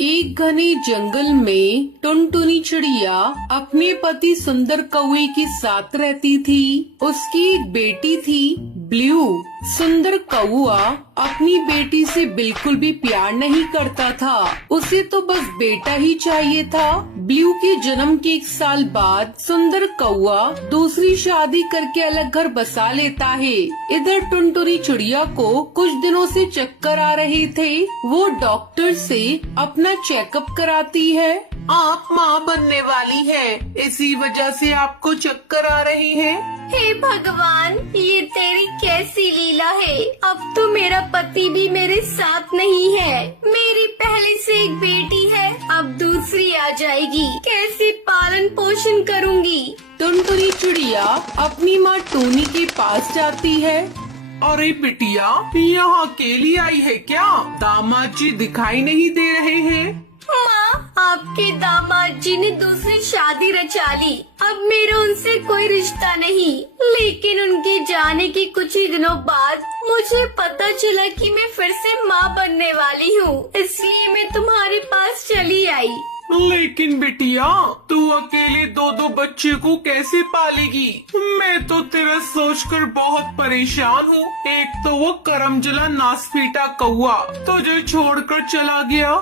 एक घने जंगल में टुनटुनी चिड़िया अपने पति सुंदर कौवे के साथ रहती थी। उसकी एक बेटी थी ब्लू। सुंदर कौवा अपनी बेटी से बिल्कुल भी प्यार नहीं करता था, उसे तो बस बेटा ही चाहिए था। ब्लू के जन्म के 1 साल बाद सुंदर कौवा दूसरी शादी करके अलग घर बसा लेता है। इधर टुनटुनी चिड़िया को कुछ दिनों से चक्कर आ रहे थे। वो डॉक्टर से अपना चेकअप कराती है। आप माँ बनने वाली है, इसी वजह से आपको चक्कर आ रही है। हे भगवान, ये तेरी कैसी लीला है। अब तो मेरा पति भी मेरे साथ नहीं है। मेरी पहले से एक बेटी है, अब दूसरी आ जाएगी। कैसे पालन पोषण करूँगी। टुनटुनी चिड़िया अपनी माँ टूनी के पास जाती है। अरे बिटिया, यहाँ अकेली आई है क्या? दामाद जी दिखाई नहीं दे रहे हैं। माँ, आपके दामाद जी ने दूसरी शादी रचा ली। अब मेरा उनसे कोई रिश्ता नहीं। लेकिन उनके जाने के कुछ ही दिनों बाद मुझे पता चला कि मैं फिर से माँ बनने वाली हूँ, इसलिए मैं तुम्हारे पास चली आई। लेकिन बिटिया, तू अकेले 2-2 बच्चे को कैसे पालेगी? मैं तो तेरा सोचकर बहुत परेशान हूँ। एक तो वो करमजला नासपीटा कौवा तुझे छोड़कर चला गया।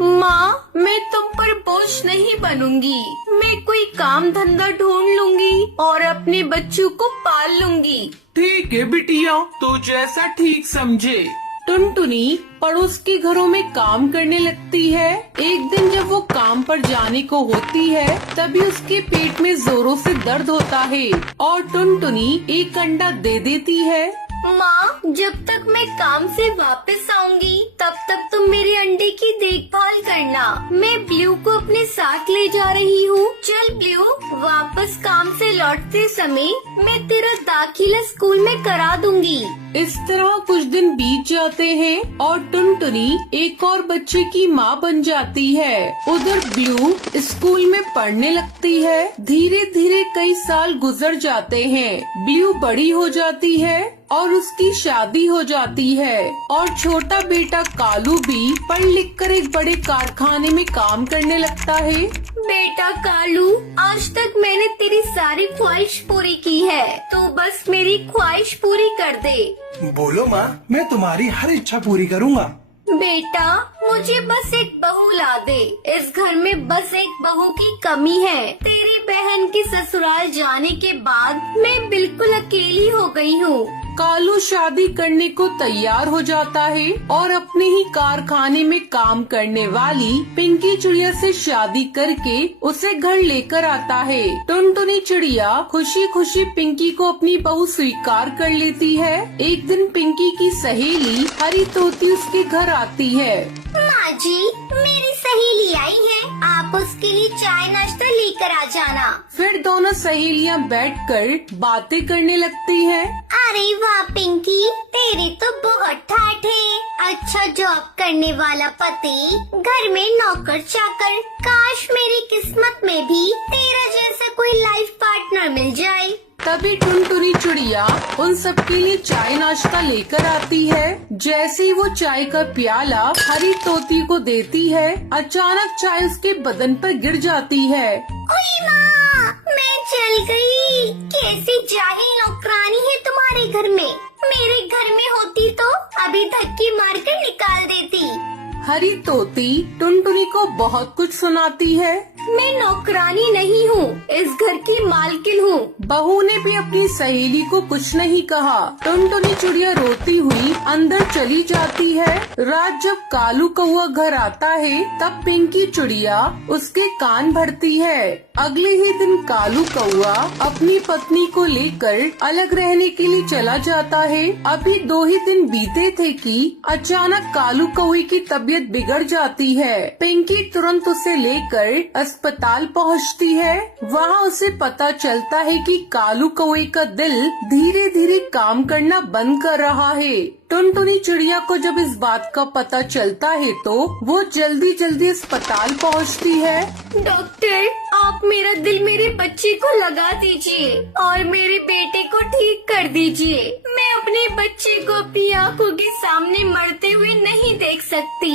माँ, मैं तुम पर बोझ नहीं बनूंगी। मैं कोई काम धंधा ढूंढ लूंगी और अपने बच्चों को पाल लूंगी। ठीक है बिटिया, तू जैसा ठीक समझे। टुनटुनी पड़ोस के घरों में काम करने लगती है। एक दिन जब वो काम पर जाने को होती है, तभी उसके पेट में जोरों से दर्द होता है और टुनटुनी एक अंडा दे देती है। माँ, जब तक मैं काम से वापस आऊंगी तब तक तुम मेरे अंडे की देखभाल करना। मैं ब्लू को अपने साथ ले जा रही हूँ। चल ब्लू, वापस काम से लौटते समय मैं तेरा दाखिला स्कूल में करा दूंगी। इस तरह कुछ दिन बीत जाते हैं और टुनटुनी एक और बच्चे की माँ बन जाती है। उधर ब्लू स्कूल में पढ़ने लगती है। धीरे धीरे कई साल गुजर जाते हैं। ब्लू बड़ी हो जाती है और उसकी शादी हो जाती है और छोटा बेटा कालू भी पढ़ लिख कर एक बड़े कारखाने में काम करने लगता है। बेटा कालू, आज तक मैंने तेरी सारी ख्वाहिश पूरी की है, तो बस मेरी ख्वाहिश पूरी कर दे। बोलो माँ, मैं तुम्हारी हर इच्छा पूरी करूँगा। बेटा, मुझे बस एक बहू ला दे। इस घर में बस एक बहू की कमी है। तेरी बहन के ससुराल जाने के बाद मैं बिल्कुल अकेली हो गई हूँ। कालू शादी करने को तैयार हो जाता है और अपने ही कारखाने में काम करने वाली पिंकी चिड़िया से शादी करके उसे घर लेकर आता है। टुनटुनी चिड़िया खुशी खुशी पिंकी को अपनी बहू स्वीकार कर लेती है। एक दिन पिंकी की सहेली हरी तोती उसके घर आती है। माँ जी, मेरी सहेली आई है, आप उसके लिए चाय नाश्ता लेकर आ जाना। फिर दोनों सहेलियां बैठकर बातें करने लगती हैं। अरे वाह पिंकी, तेरी तो बहुत ठाठ है। अच्छा जॉब करने वाला पति, घर में नौकर चाकर। काश मेरी किस्मत में भी तेरा जैसा कोई लाइफ पार्टनर मिल जाए। तभी टुनटुनी चिड़िया उन सबके लिए चाय नाश्ता लेकर आती है। जैसे ही वो चाय का प्याला हरी तोती को देती है, अचानक चाय उसके बदन पर गिर जाती है। ओए माँ, मैं जल गई। कैसी जाहिल नौकरानी है तुम्हारे घर में। मेरे घर में होती तो अभी धक्के मारकर निकाल देती। हरी तोती टुनटुनी को बहुत कुछ सुनाती है। मैं नौकरानी नहीं हूँ, इस घर की मालकिन हूँ। बहू ने भी अपनी सहेली को कुछ नहीं कहा। टुनटुनी चिड़िया रोती हुई अंदर चली जाती है। रात जब कालू कौवा घर आता है, तब पिंकी चिड़िया उसके कान भरती है। अगले ही दिन कालू कौवा अपनी पत्नी को लेकर अलग रहने के लिए चला जाता है। अभी 2 ही दिन बीते थे कि अचानक कालू कौवे की तबीयत बिगड़ जाती है। पिंकी तुरंत उसे लेकर अस्पताल पहुंचती है। वहाँ उसे पता चलता है कि कालू कौवे का दिल धीरे धीरे काम करना बंद कर रहा है। टुनटुनी चिड़िया को जब इस बात का पता चलता है तो वो जल्दी जल्दी अस्पताल पहुंचती है। डॉक्टर, आप मेरा दिल मेरे बच्चे को लगा दीजिए और मेरे बेटे को ठीक कर दीजिए। मैं अपने बच्चे को अपनी आंखों के सामने मरते हुए नहीं देख सकती।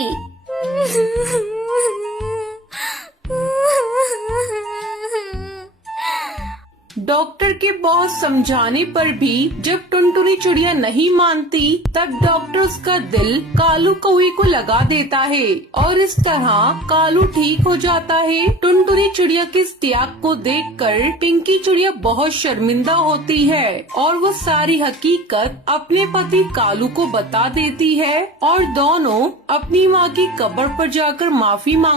डॉक्टर के बहुत समझाने पर भी जब टुनटुनी चिड़िया नहीं मानती, तब डॉक्टर उसका दिल कालू कौवे को लगा देता है और इस तरह कालू ठीक हो जाता है। टुनटुनी चिड़िया के इस त्याग को देखकर पिंकी चिड़िया बहुत शर्मिंदा होती है और वो सारी हकीकत अपने पति कालू को बता देती है और दोनों अपनी माँ की कब्र पर जाकर माफी मांग